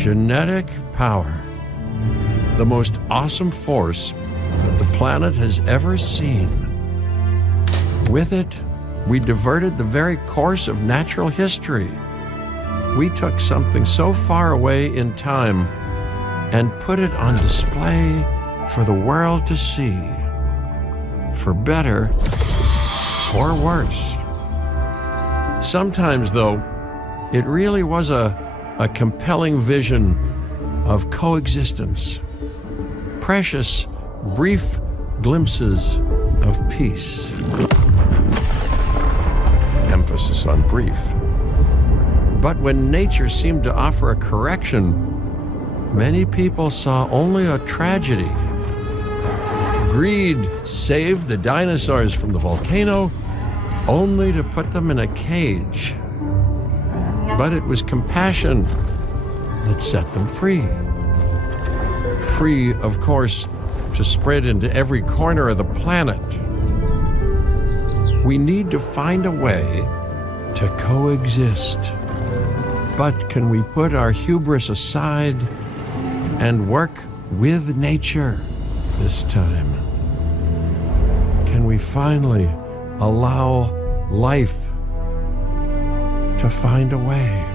Genetic power. The most awesome force that the planet has ever seen. With it, we diverted the very course of natural history. We took something so far away in time and put it on display for the world to see. For better or worse. Sometimes, though, it really was a compelling vision of coexistence. Precious, brief glimpses of peace. Emphasis on brief. But when nature seemed to offer a correction, many people saw only a tragedy. Greed saved the dinosaurs from the volcano, only to put them in a cage. But it was compassion that set them free. Free, of course, to spread into every corner of the planet. We need to find a way to coexist. But can we put our hubris aside and work with nature this time? Can we finally allow life to find a way?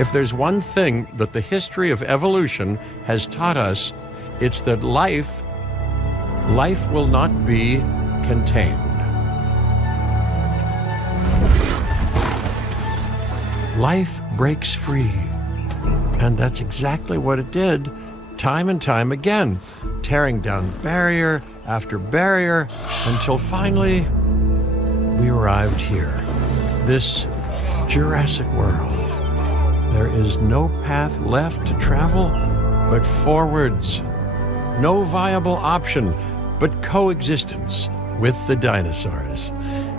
If there's one thing that the history of evolution has taught us, it's that life will not be contained. Life breaks free. And that's exactly what it did, time and time again, tearing down barrier after barrier, until finally we arrived here, this Jurassic World. There is no path left to travel but forwards. No viable option but coexistence with the dinosaurs.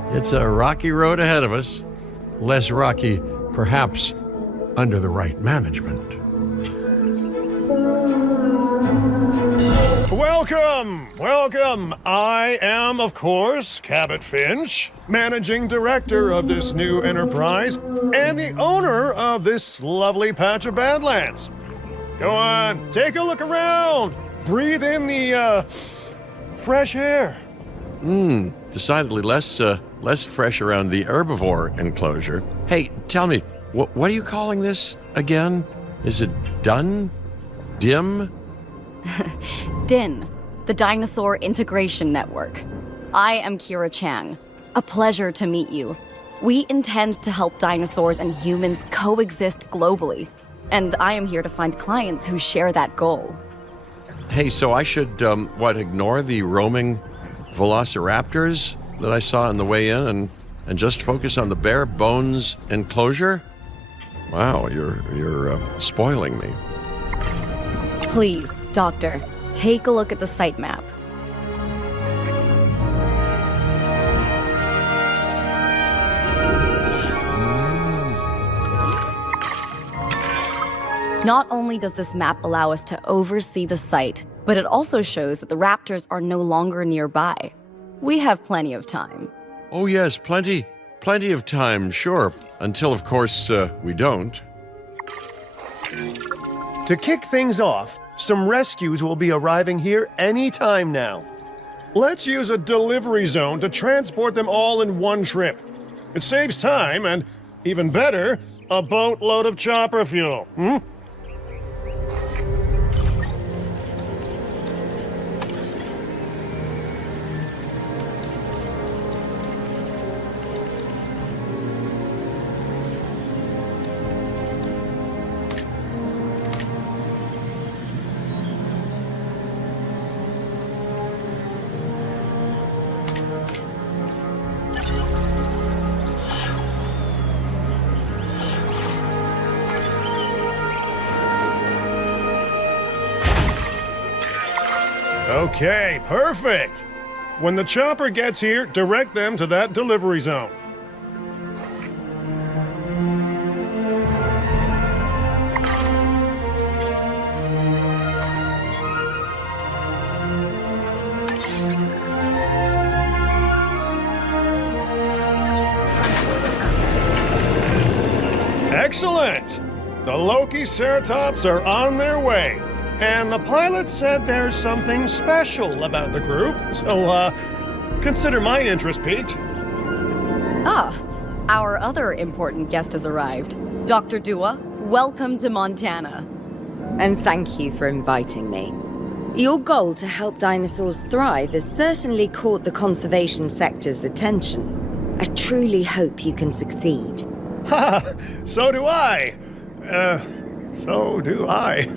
It's a rocky road ahead of us. Less rocky, perhaps, under the right management. Welcome. I am, of course, Cabot Finch, managing director of this new enterprise and the owner of this lovely patch of Badlands. Go on, take a look around. Breathe in the, fresh air. Decidedly less fresh around the herbivore enclosure. Hey, tell me, what are you calling this again? Is it done? Dim? DIN, the Dinosaur Integration Network. I am Kira Chang. A pleasure to meet you. We intend to help dinosaurs and humans coexist globally, and I am here to find clients who share that goal. Hey, so I should, ignore the roaming velociraptors that I saw on the way in and just focus on the bare bones enclosure? Wow, you're spoiling me. Please, Doctor, take a look at the site map. Not only does this map allow us to oversee the site, but it also shows that the raptors are no longer nearby. We have plenty of time. Oh yes, plenty of time, sure. Until, of course, we don't. To kick things off, some rescues will be arriving here any time now. Let's use a delivery zone to transport them all in one trip. It saves time and, even better, a boatload of chopper fuel. Okay, perfect. When the chopper gets here, direct them to that delivery zone. Excellent! The Loki-Ceratops are on their way. And the pilot said there's something special about the group, so, consider my interest piqued. Ah, our other important guest has arrived. Dr. Dua, welcome to Montana. And thank you for inviting me. Your goal to help dinosaurs thrive has certainly caught the conservation sector's attention. I truly hope you can succeed. Ha! So do I! So do I.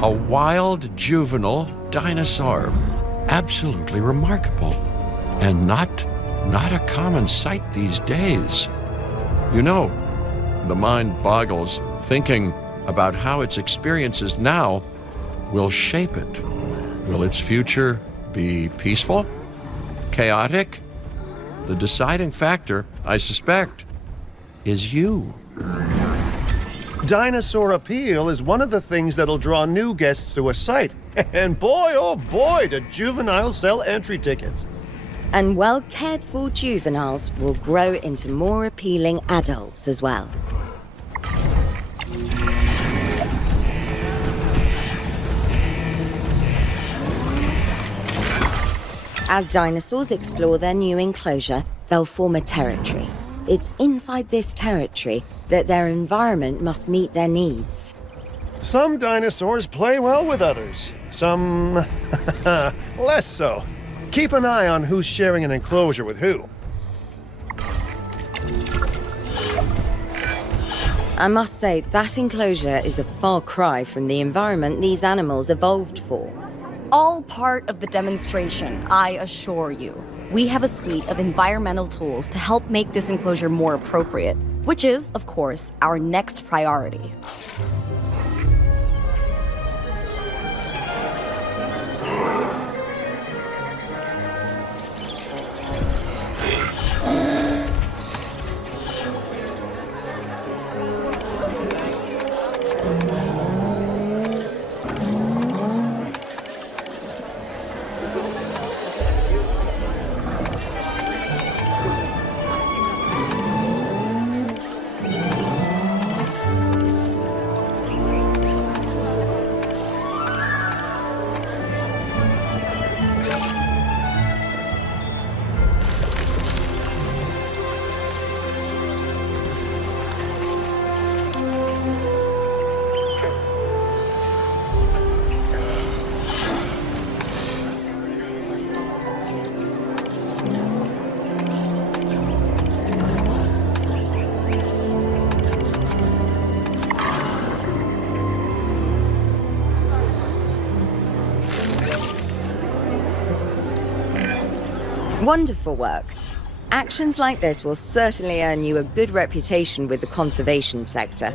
A wild juvenile dinosaur. Absolutely remarkable. And not a common sight these days. You know, the mind boggles thinking about how its experiences now will shape it. Will its future be peaceful? Chaotic? The deciding factor, I suspect, is you. Dinosaur appeal is one of the things that'll draw new guests to a site. And boy, oh boy, do juveniles sell entry tickets. And well-cared-for juveniles will grow into more appealing adults as well. As dinosaurs explore their new enclosure, they'll form a territory. It's inside this territory that their environment must meet their needs. Some dinosaurs play well with others. Some less so. Keep an eye on who's sharing an enclosure with who. I must say, that enclosure is a far cry from the environment these animals evolved for. All part of the demonstration, I assure you. We have a suite of environmental tools to help make this enclosure more appropriate, which is, of course, our next priority. Wonderful work. Actions like this will certainly earn you a good reputation with the conservation sector.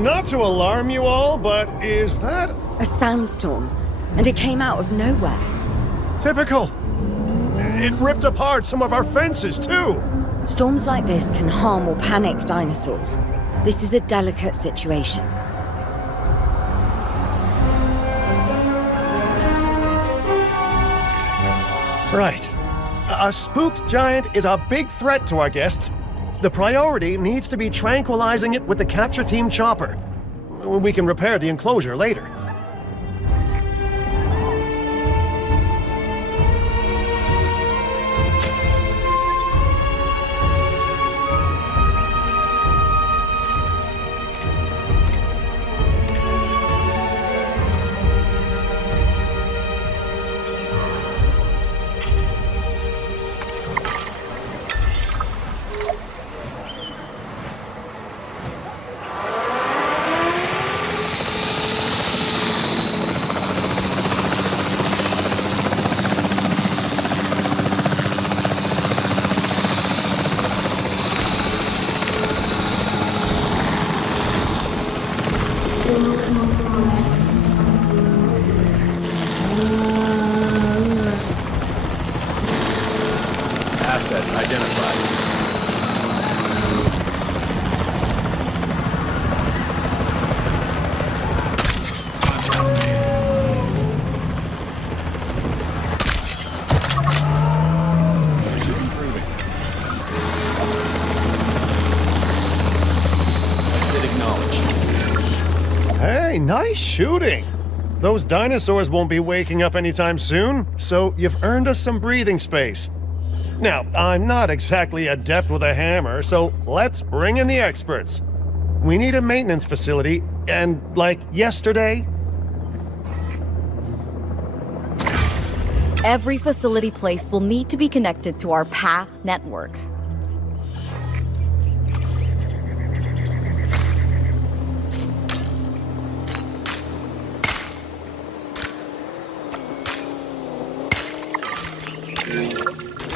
Not to alarm you all, but is that A sandstorm, and it came out of nowhere. typical? It ripped apart some of our fences, too. Storms like this can harm or panic dinosaurs. This is a delicate situation. Right. A spooked giant is a big threat to our guests. The priority needs to be tranquilizing it with the capture team chopper. We can repair the enclosure later. asset identified. Hey, nice shooting! Those dinosaurs won't be waking up anytime soon, so you've earned us some breathing space. Now, I'm not exactly adept with a hammer, so let's bring in the experts. We need a maintenance facility, and like yesterday. Every facility placed will need to be connected to our path network.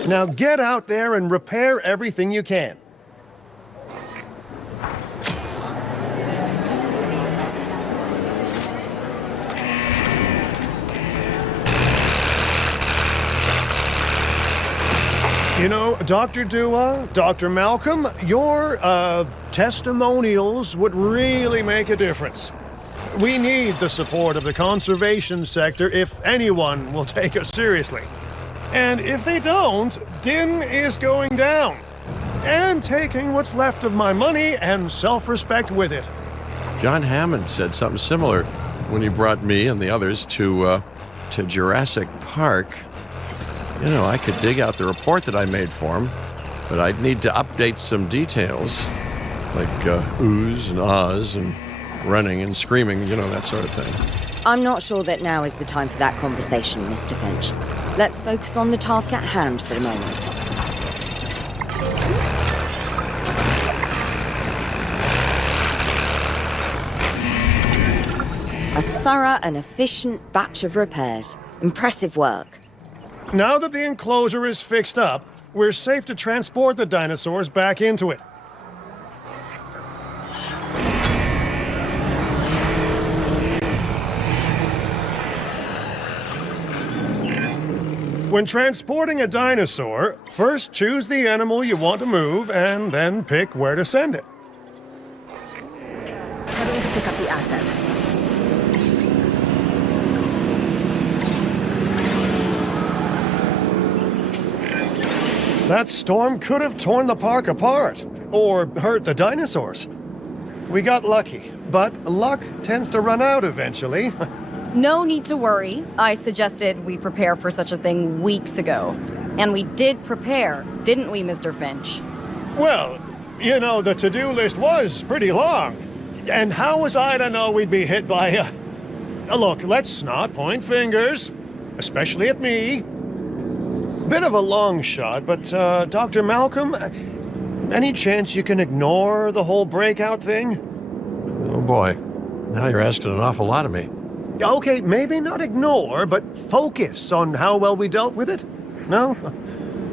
Now get out there and repair everything you can. You know, Dr. Dua, Dr. Malcolm, your testimonials would really make a difference. We need the support of the conservation sector if anyone will take us seriously. And if they don't, Din is going down. And taking what's left of my money and self-respect with it. John Hammond said something similar when he brought me and the others to Jurassic Park. You know, I could dig out the report that I made for him, but I'd need to update some details, like oohs and ahs and running and screaming, you know, that sort of thing. I'm not sure that now is the time for that conversation, Mr. Finch. Let's focus on the task at hand for the moment. A thorough and efficient batch of repairs. Impressive work. Now that the enclosure is fixed up, we're safe to transport the dinosaurs back into it. When transporting a dinosaur, first choose the animal you want to move and then pick where to send it. Heading to pick up the asset. That storm could have torn the park apart, or hurt the dinosaurs. We got lucky, but luck tends to run out eventually. No need to worry. I suggested we prepare for such a thing weeks ago. And we did prepare, didn't we, Mr. Finch? Well, you know, the to-do list was pretty long. And how was I to know we'd be hit by a... Look, let's not point fingers, especially at me. Bit of a long shot, but Dr. Malcolm, any chance you can ignore the whole breakout thing? Oh boy, now you're asking an awful lot of me. Okay, maybe not ignore, but focus on how well we dealt with it? No?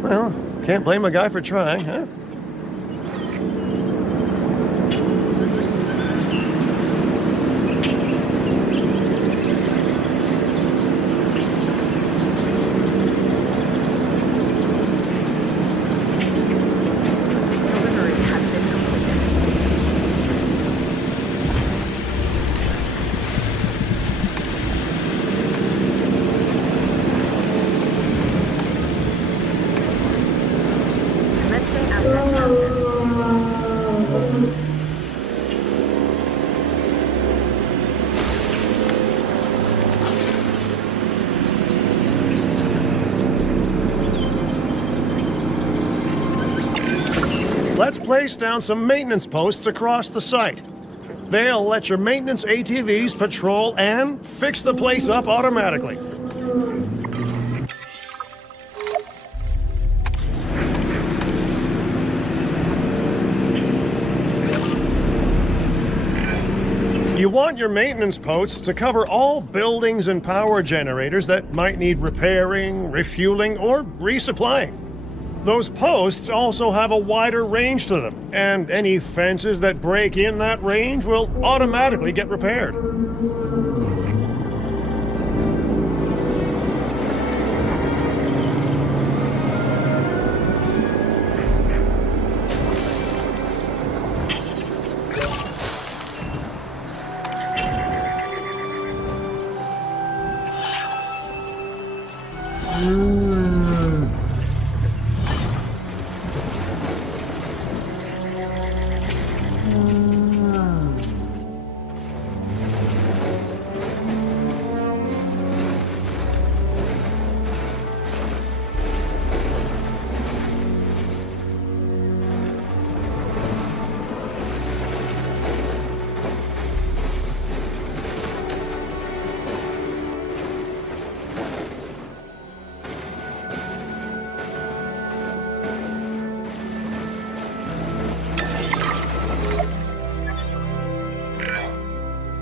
Well, can't blame a guy for trying, huh? Delivery has been completed. Commencing asset transit. Let's place down some maintenance posts across the site. They'll let your maintenance ATVs patrol and fix the place up automatically. You want your maintenance posts to cover all buildings and power generators that might need repairing, refueling, or resupplying. Those posts also have a wider range to them, and any fences that break in that range will automatically get repaired.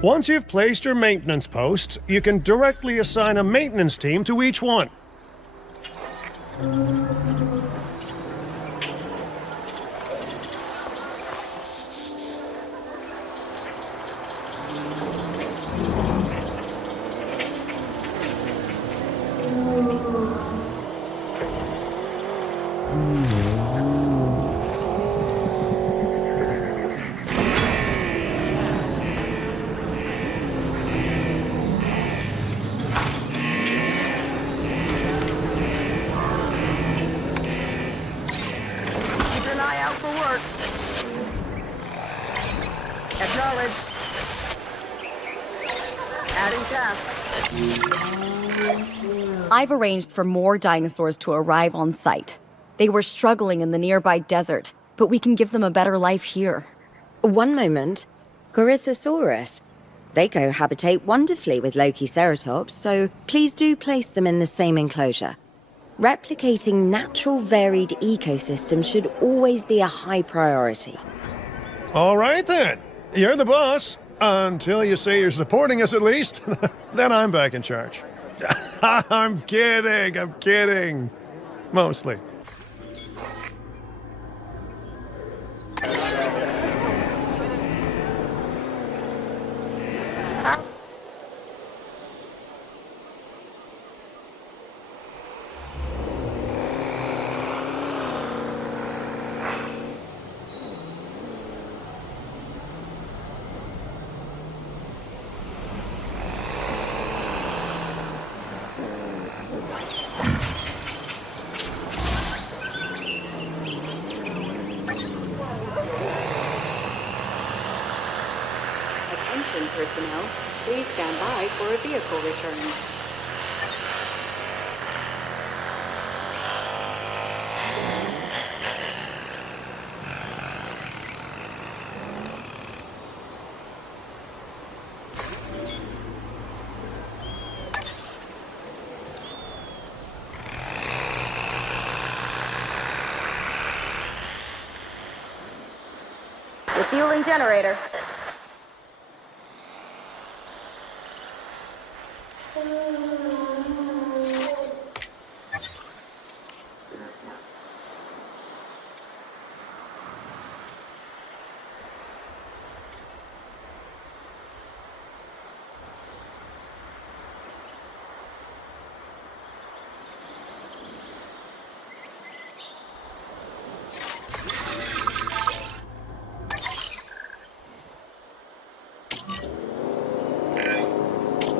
Once you've placed your maintenance posts, you can directly assign a maintenance team to each one. Keep an eye out for work. Acknowledged. Adding task. I've arranged for more dinosaurs to arrive on site. They were struggling in the nearby desert, but we can give them a better life here. One moment. Corythosaurus. They cohabitate wonderfully with Lokiceratops, so please do place them in the same enclosure. Replicating natural varied ecosystems should always be a high priority. All right then. You're the boss. Until you say you're supporting us at least. Then I'm back in charge. I'm kidding. Mostly. Attention personnel, please stand by for a vehicle return. Refueling generator.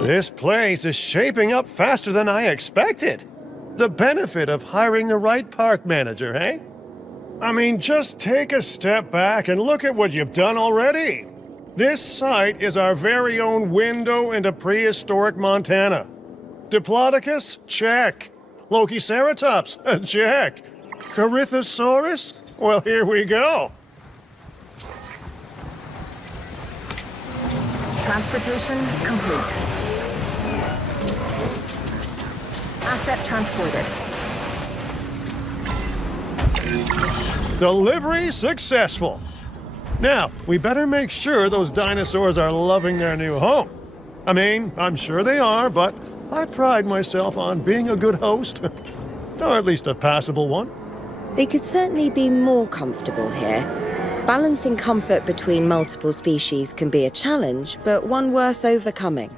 This place is shaping up faster than I expected. The benefit of hiring the right park manager, eh? I mean, just take a step back and look at what you've done already. This site is our very own window into prehistoric Montana. Diplodocus? Check. Lokiceratops? Check. Corythosaurus? Well, here we go. Transportation complete. Asset transported. Delivery successful. Now, we better make sure those dinosaurs are loving their new home. I mean, I'm sure they are, but I pride myself on being a good host. Or at least a passable one. They could certainly be more comfortable here. Balancing comfort between multiple species can be a challenge, but one worth overcoming.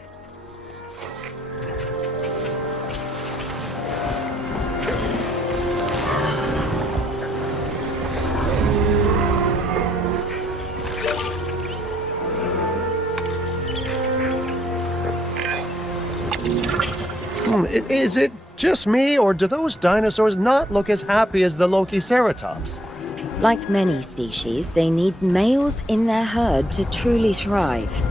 Is it just me, or do those dinosaurs not look as happy as the Lokiceratops? Like many species, they need males in their herd to truly thrive.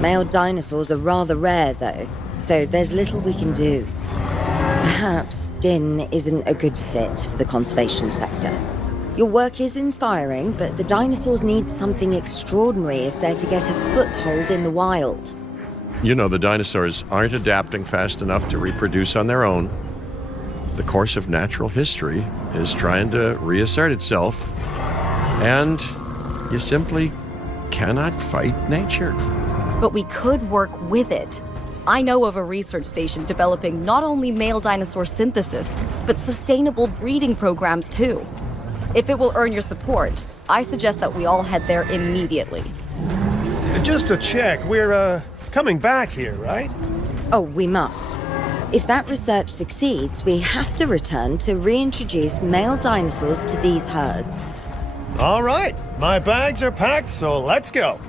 Male dinosaurs are rather rare, though, so there's little we can do. Perhaps Din isn't a good fit for the conservation sector. Your work is inspiring, but the dinosaurs need something extraordinary if they're to get a foothold in the wild. You know, the dinosaurs aren't adapting fast enough to reproduce on their own. The course of natural history is trying to reassert itself, and you simply cannot fight nature. but we could work with it. I know of a research station developing not only male dinosaur synthesis, but sustainable breeding programs too. If it will earn your support, I suggest that we all head there immediately. Just to check, we're, coming back here, right? Oh, we must. If that research succeeds, we have to return to reintroduce male dinosaurs to these herds. All right, my bags are packed, so let's go.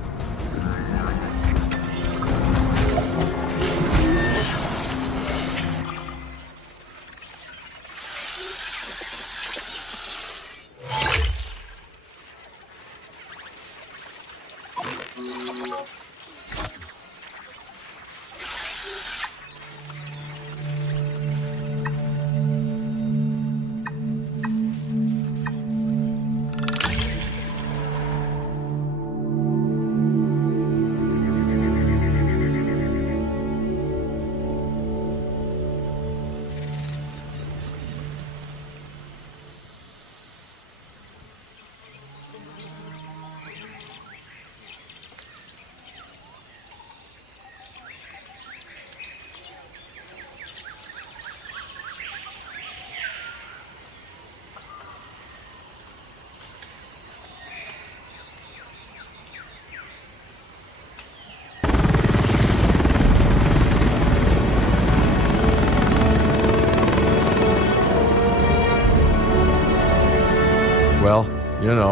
Well,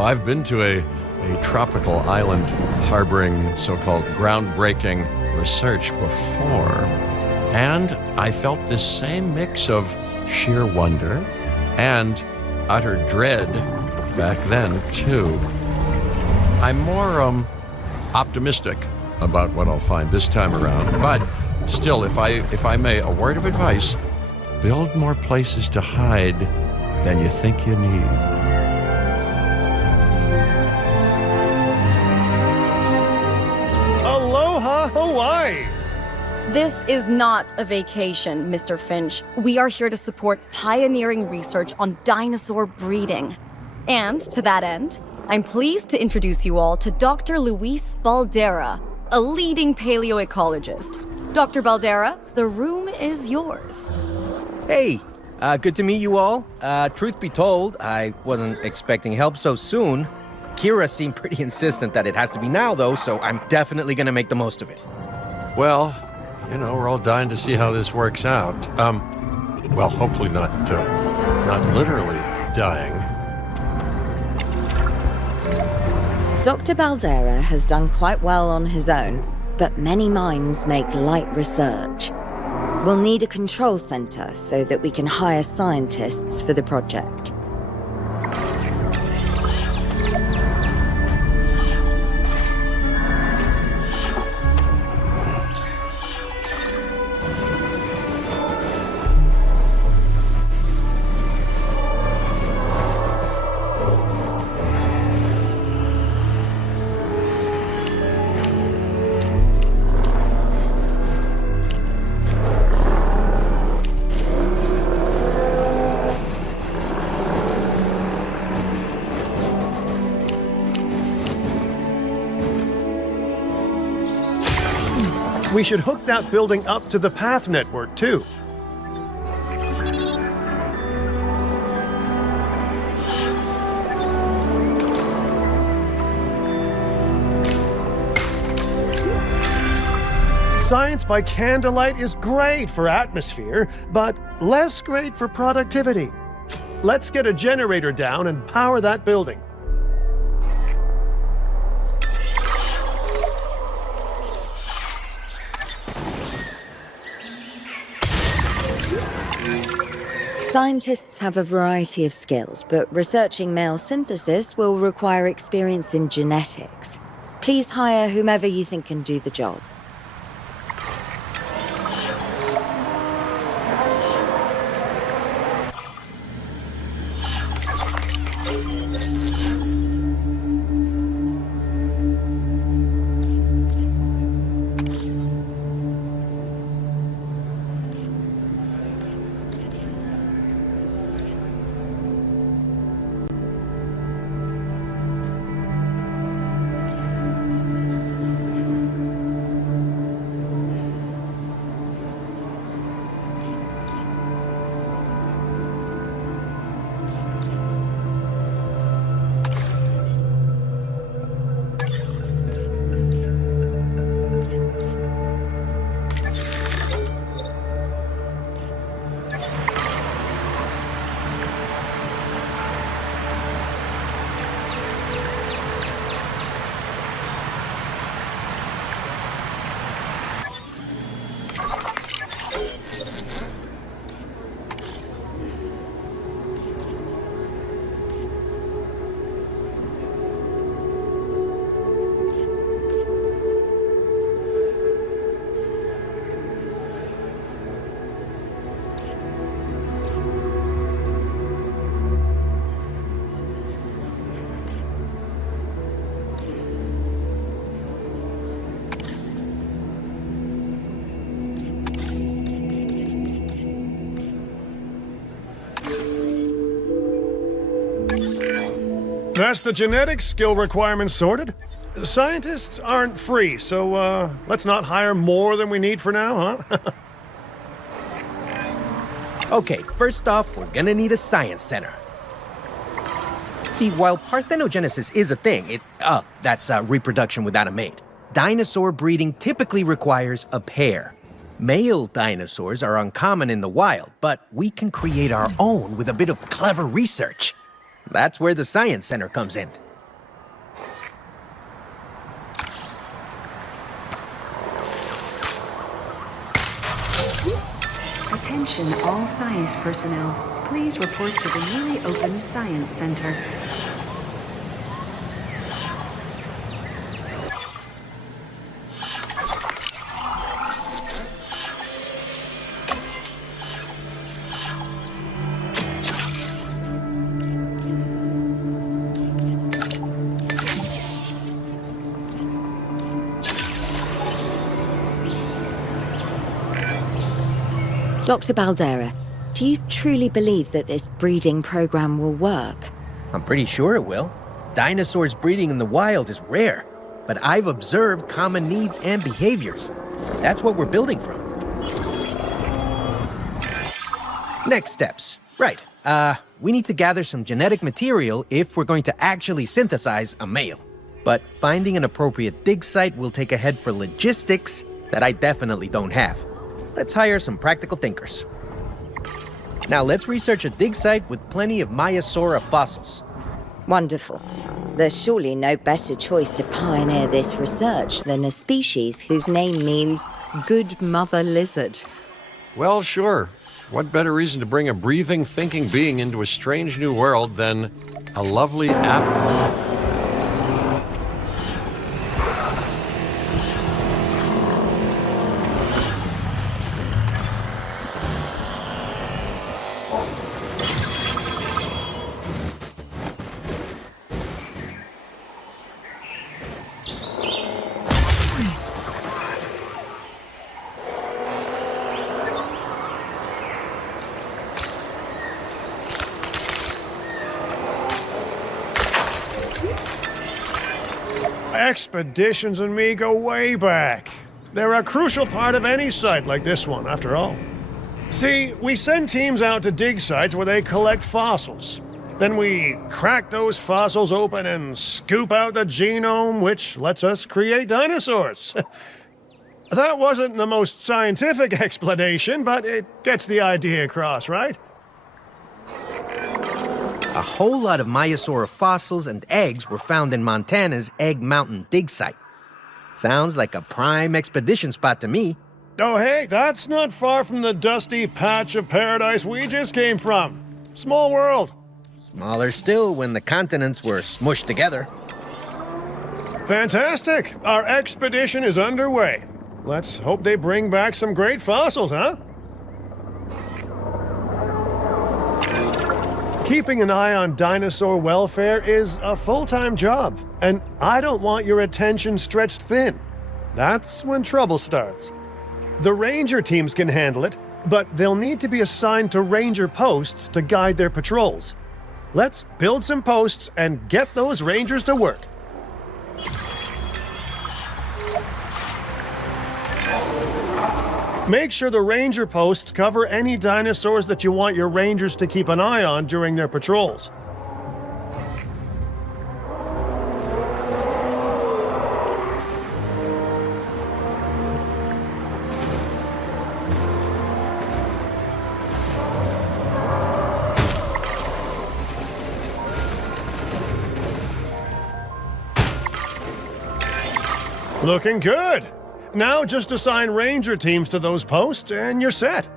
I've been to a tropical island harboring so-called groundbreaking research before, and I felt this same mix of sheer wonder and utter dread back then, too. I'm more optimistic about what I'll find this time around, but still, if I may, a word of advice: build more places to hide than you think you need. Aloha, Hawaii! This is not a vacation, Mr. Finch. We are here to support pioneering research on dinosaur breeding. And to that end, I'm pleased to introduce you all to Dr. Luis Baldera, a leading paleoecologist. Dr. Baldera, the room is yours. Hey, good to meet you all. Truth be told, I wasn't expecting help so soon. Kira seemed pretty insistent that it has to be now, though, so I'm definitely gonna make the most of it. Well, we're all dying to see how this works out. Well, hopefully not literally dying. Dr. Baldera has done quite well on his own, but many minds make light research. We'll need a control center so that we can hire scientists for the project. We should hook that building up to the path network, too. Science by candlelight is great for atmosphere, but less great for productivity. Let's get a generator down and power that building. Scientists have a variety of skills, but researching male synthesis will require experience in genetics. Please hire whomever you think can do the job. That's the genetic skill requirements sorted. Scientists aren't free, so let's not hire more than we need for now, huh? Okay, first off, we're gonna need a science center. See, while parthenogenesis is a thing, that's reproduction without a mate, dinosaur breeding typically requires a pair. Male dinosaurs are uncommon in the wild, but we can create our own with a bit of clever research. That's where the science center comes in. Attention all science personnel. Please report to the newly opened Science Center. Dr. Baldera, do you truly believe that this breeding program will work? I'm pretty sure it will. Dinosaurs breeding in the wild is rare, but I've observed common needs and behaviors. That's what we're building from. Next steps. Right. We need to gather some genetic material if we're going to actually synthesize a male. But finding an appropriate dig site will take a head for logistics that I definitely don't have. Let's hire some practical thinkers. Now let's research a dig site with plenty of Maiasaura fossils. Wonderful. There's surely no better choice to pioneer this research than a species whose name means good mother lizard. Well, sure. What better reason to bring a breathing, thinking being into a strange new world than a lovely apple? Expeditions and me go way back. They're a crucial part of any site like this one, after all. See, we send teams out to dig sites where they collect fossils. Then we crack those fossils open and scoop out the genome, which lets us create dinosaurs. That wasn't the most scientific explanation, but it gets the idea across, right? A whole lot of Maiasaura fossils and eggs were found in Montana's Egg Mountain dig site. Sounds like a prime expedition spot to me. Oh, hey, that's not far from the dusty patch of paradise we just came from. Small world. Smaller still when the continents were smushed together. Fantastic. Our expedition is underway. Let's hope they bring back some great fossils, huh? Keeping an eye on dinosaur welfare is a full-time job, and I don't want your attention stretched thin. That's when trouble starts. The ranger teams can handle it, but they'll need to be assigned to ranger posts to guide their patrols. Let's build some posts and get those rangers to work. Make sure the ranger posts cover any dinosaurs that you want your rangers to keep an eye on during their patrols. Looking good. Now just assign ranger teams to those posts and you're set.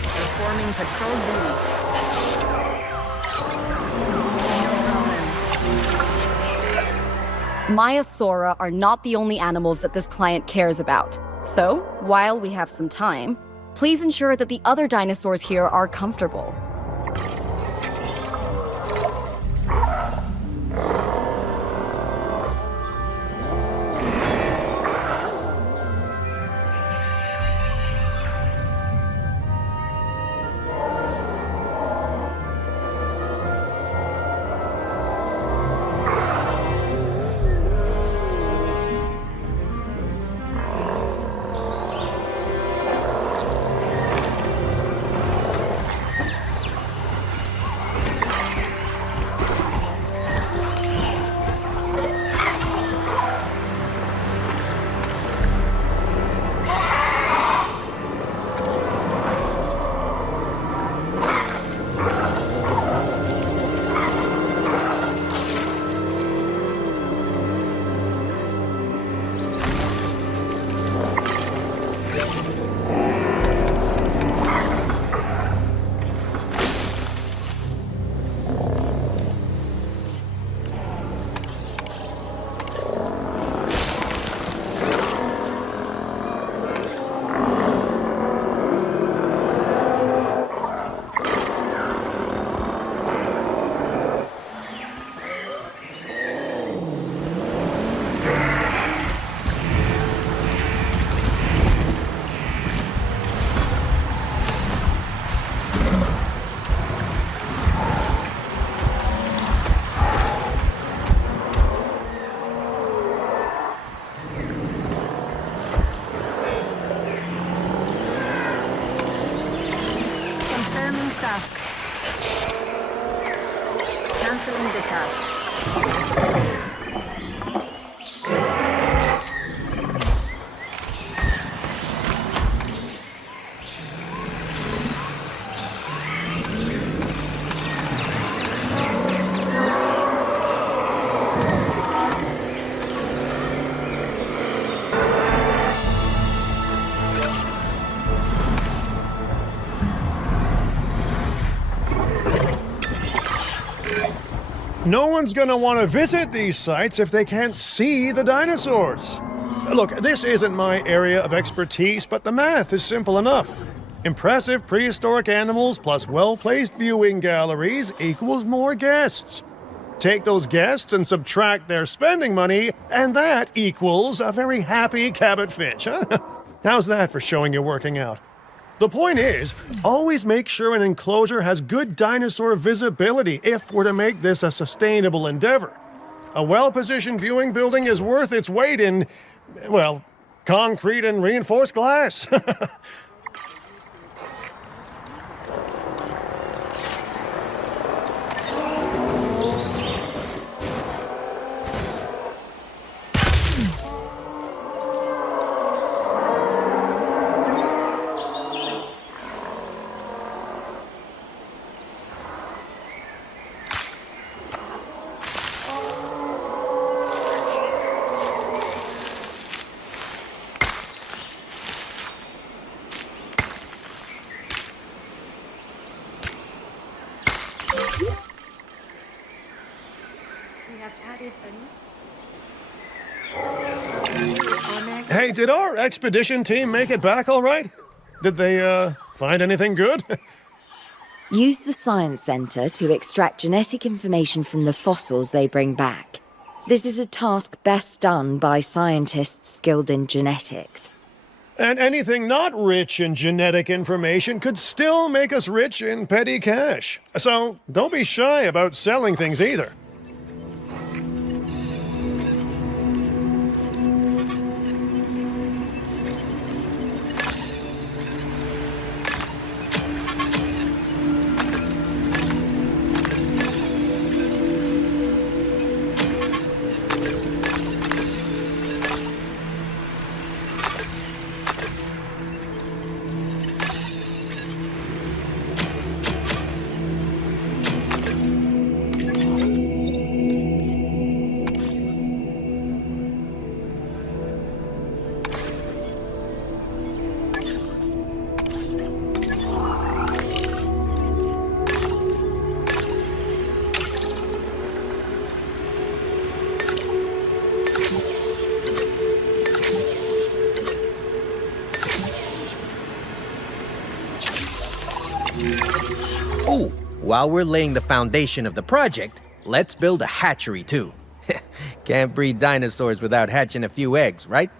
Performing patrol duties. Maiasaura are not the only animals that this client cares about. So, while we have some time, please ensure that the other dinosaurs here are comfortable. Confirming task. Canceling the task. No one's gonna want to visit these sites if they can't see the dinosaurs. Look, this isn't my area of expertise, but the math is simple enough. Impressive prehistoric animals plus well-placed viewing galleries equals more guests. Take those guests and subtract their spending money, and that equals a very happy Cabot Finch, huh? How's that for showing you're working out? The point is, always make sure an enclosure has good dinosaur visibility if we're to make this a sustainable endeavor. A well-positioned viewing building is worth its weight in, well, concrete and reinforced glass. Hey, did our expedition team make it back all right? Did they, find anything good? Use the Science Center to extract genetic information from the fossils they bring back. This is a task best done by scientists skilled in genetics. And anything not rich in genetic information could still make us rich in petty cash. So don't be shy about selling things either. Oh, while we're laying the foundation of the project, let's build a hatchery too. Can't breed dinosaurs without hatching a few eggs, right?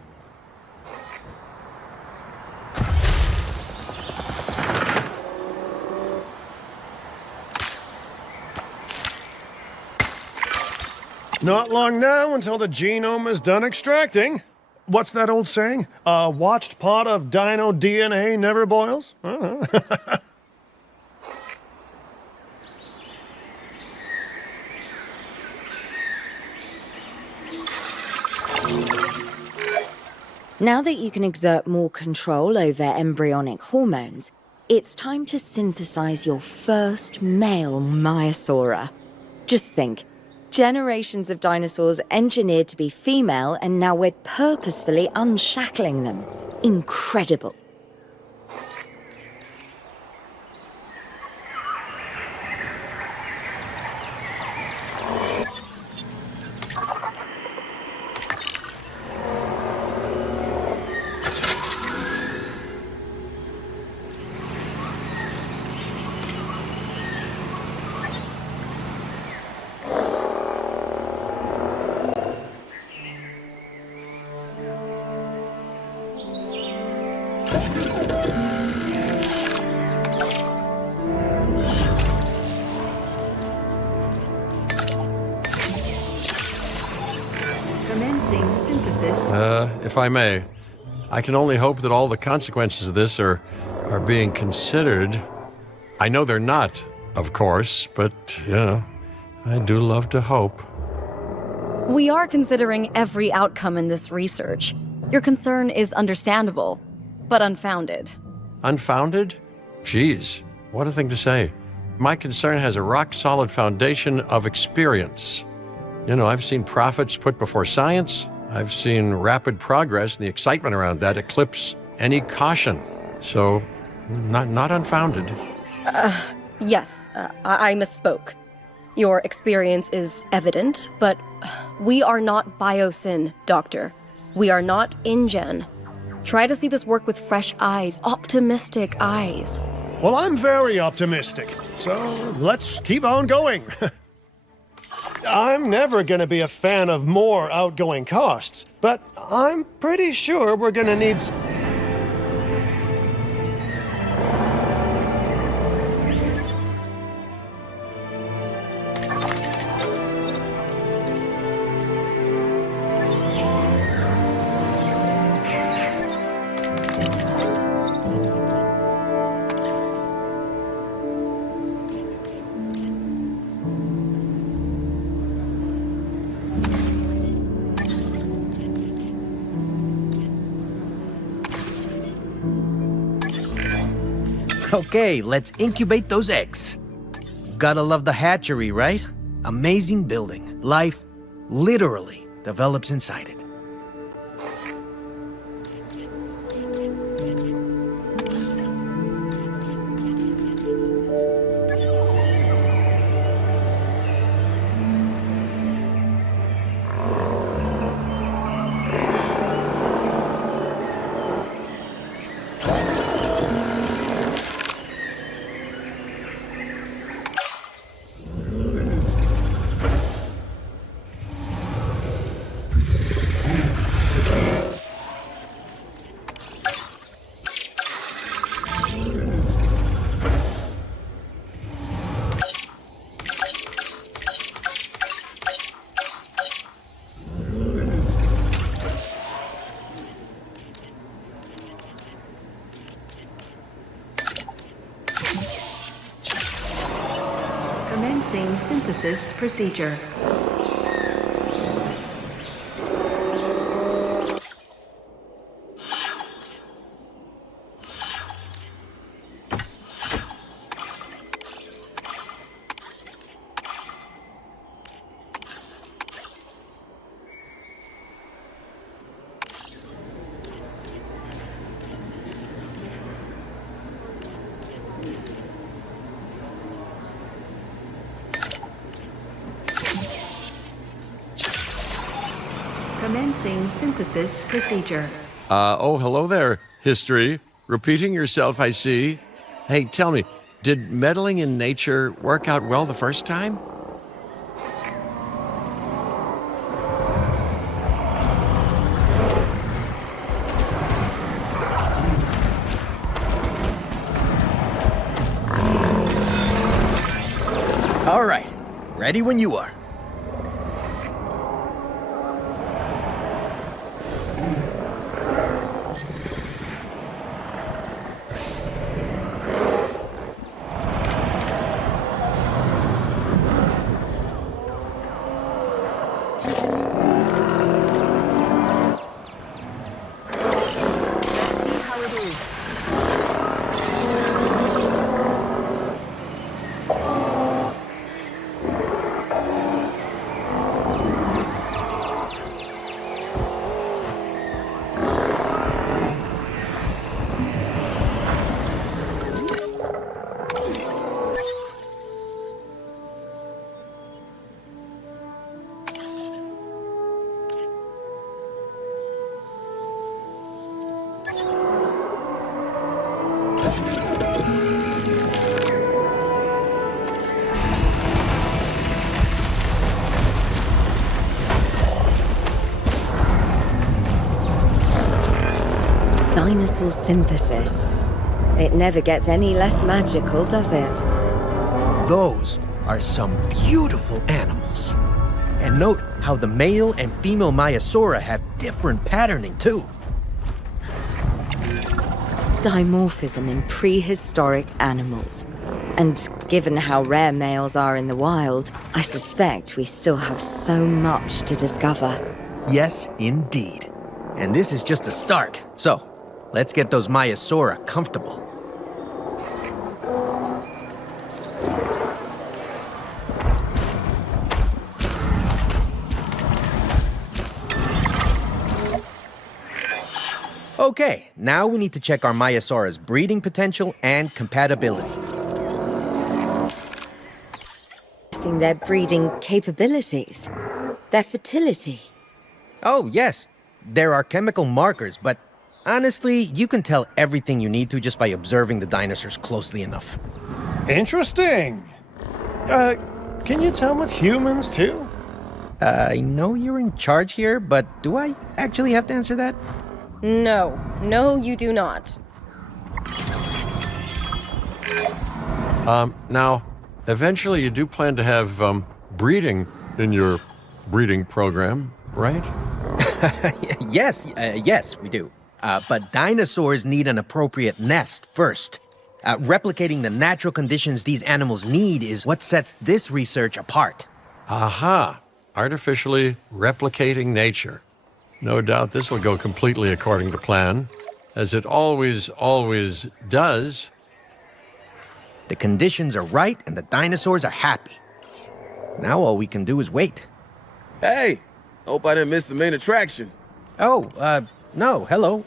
Not long now until the genome is done extracting. What's that old saying? A watched pot of dino DNA never boils? Now that you can exert more control over embryonic hormones, it's time to synthesize your first male Maiasaura. Just think, generations of dinosaurs engineered to be female, and now we're purposefully unshackling them. Incredible. Commencing synthesis. If I may, I can only hope that all the consequences of this are being considered. I know they're not, of course, but, I do love to hope. We are considering every outcome in this research. Your concern is understandable, but unfounded. Unfounded? Geez, what a thing to say. My concern has a rock-solid foundation of experience. I've seen profits put before science. I've seen rapid progress, and the excitement around that eclipse any caution. So, not unfounded. Yes, I misspoke. Your experience is evident, but we are not Biosyn, Doctor. We are not InGen. Try to see this work with fresh eyes, optimistic eyes. Well, I'm very optimistic, so let's keep on going. I'm never going to be a fan of more outgoing costs, but I'm pretty sure we're going to need... Okay, let's incubate those eggs. Gotta love the hatchery, right? Amazing building. Life literally develops inside it. synthesis procedure. Commencing synthesis procedure. Oh, hello there, history. Repeating yourself, I see. Hey, tell me, did meddling in nature work out well the first time? All right, ready when you are. Let's see how it is. Dinosaur synthesis. It never gets any less magical, does it? Those are some beautiful animals. And note how the male and female Maiasaura have different patterning too. Dimorphism in prehistoric animals. And given how rare males are in the wild, I suspect we still have so much to discover. Yes, indeed. And this is just the start. So, let's get those Maiasaura comfortable. Okay, now we need to check our Maiasaura's breeding potential and compatibility. Assessing their breeding capabilities, their fertility. Oh, yes. There are chemical markers, but honestly, you can tell everything you need to just by observing the dinosaurs closely enough. Interesting. Can you tell with humans too? I know you're in charge here, but do I actually have to answer that? No, you do not. Now, eventually you do plan to have breeding in your breeding program, right? Yes, we do. But dinosaurs need an appropriate nest first. Replicating the natural conditions these animals need is what sets this research apart. Aha! Artificially replicating nature. No doubt this will go completely according to plan, as it always does. The conditions are right and the dinosaurs are happy. Now all we can do is wait. Hey, hope I didn't miss the main attraction. Oh, no, hello.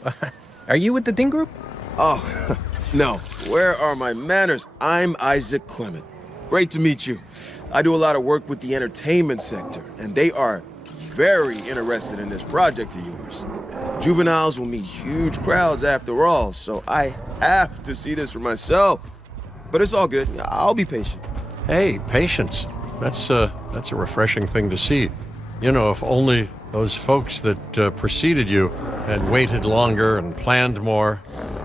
Are you with the Ding Group? Oh, no. Where are my manners? I'm Isaac Clement. Great to meet you. I do a lot of work with the entertainment sector, and they are very interested in this project of yours. Juveniles will meet huge crowds after all, so I have to see this for myself. But it's all good. I'll be patient. Hey, patience. That's a refreshing thing to see. You know, if only those folks that preceded you had waited longer and planned more,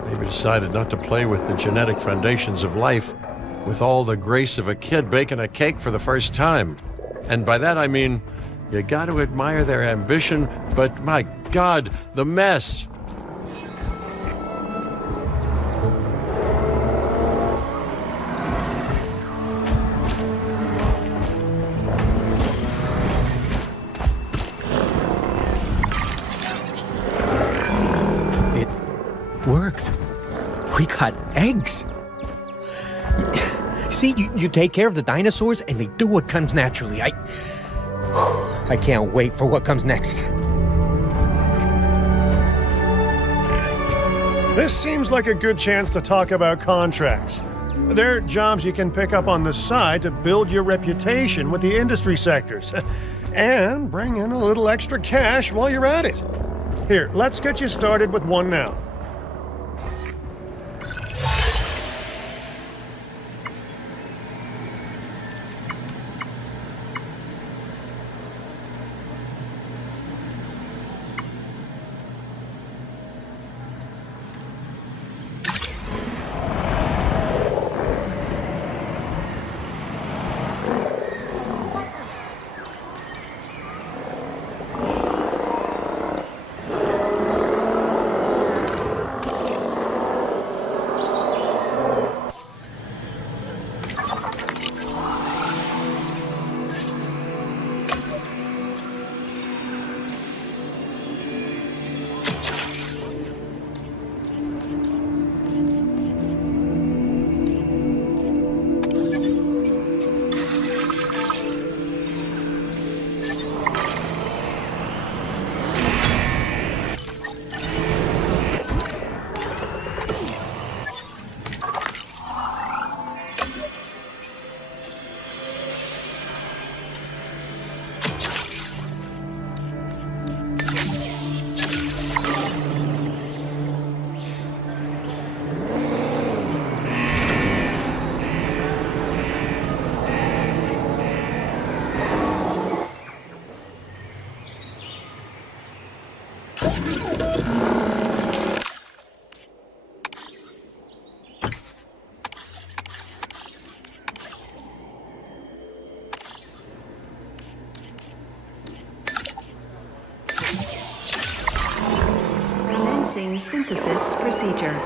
maybe decided not to play with the genetic foundations of life with all the grace of a kid baking a cake for the first time. And by that I mean, you got to admire their ambition, but my God, the mess. worked. We got eggs. See, you take care of the dinosaurs and they do what comes naturally. I can't wait for what comes next. This seems like a good chance to talk about contracts. They're jobs you can pick up on the side to build your reputation with the industry sectors. And bring in a little extra cash while you're at it. Here, let's get you started with one now. Commencing synthesis procedure.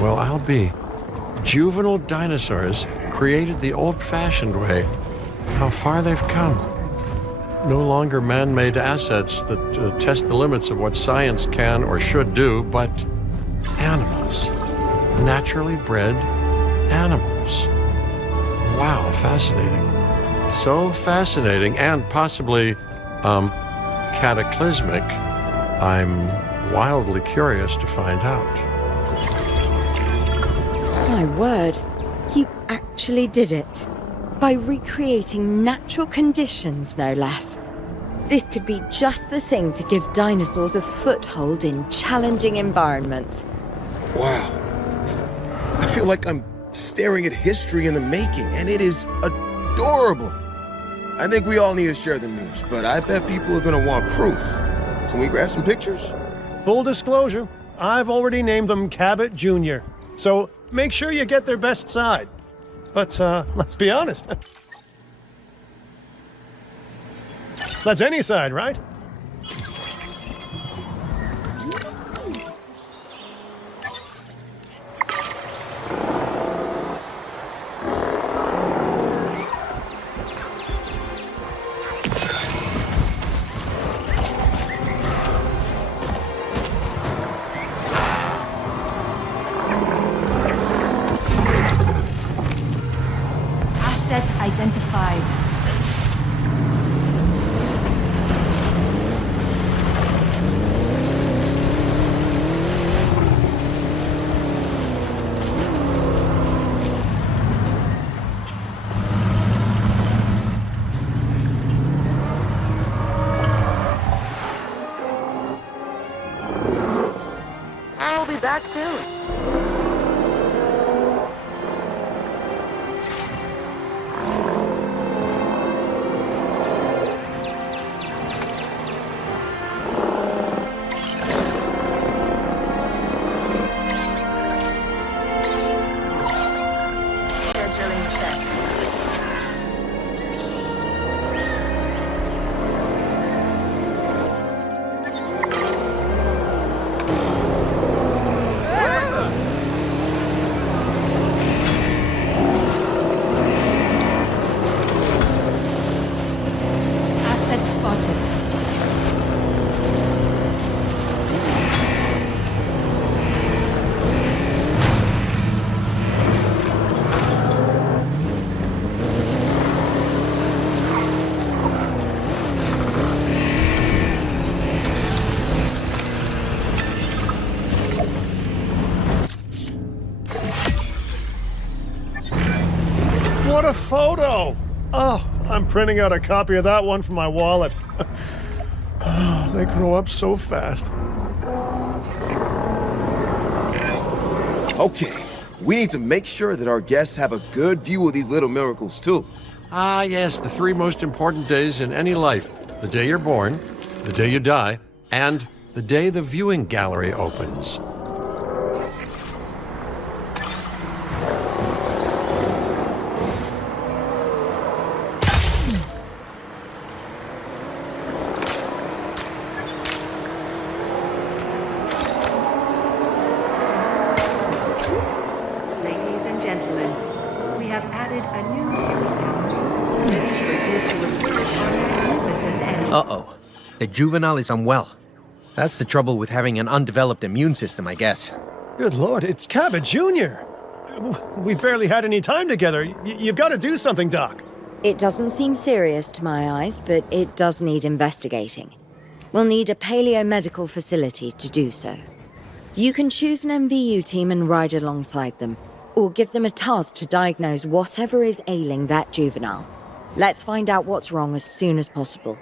Well, I'll be. Juvenile dinosaurs created the old-fashioned way. How far they've come. No longer man-made assets that test the limits of what science can or should do, but animals. Naturally bred animals. Wow, fascinating. So fascinating and possibly, cataclysmic. I'm wildly curious to find out. My word, you actually did it. By recreating natural conditions, no less. This could be just the thing to give dinosaurs a foothold in challenging environments. Wow. I feel like I'm staring at history in the making, and it is adorable. I think we all need to share the news, but I bet people are gonna want proof. Can we grab some pictures? Full disclosure, I've already named them Cabot Jr., so make sure you get their best side. But let's be honest. That's any side, right? Asset identified. back soon. Scheduling check. Asset spotted. What a photo! Oh, I'm printing out a copy of that one for my wallet. Oh, they grow up so fast. Okay, we need to make sure that our guests have a good view of these little miracles, too. Ah, yes, the three most important days in any life: the day you're born, the day you die, and the day the viewing gallery opens. Ladies and gentlemen, we have added a new viewing gallery. Ready for you to observe our magnificent animals. Uh-oh. The juvenile is unwell. That's the trouble with having an undeveloped immune system, I guess. Good lord, it's Cabot Jr. We've barely had any time together. You've got to do something, Doc. It doesn't seem serious to my eyes, but it does need investigating. We'll need a paleomedical facility to do so. You can choose an MVU team and ride alongside them, or give them a task to diagnose whatever is ailing that juvenile. Let's find out what's wrong as soon as possible.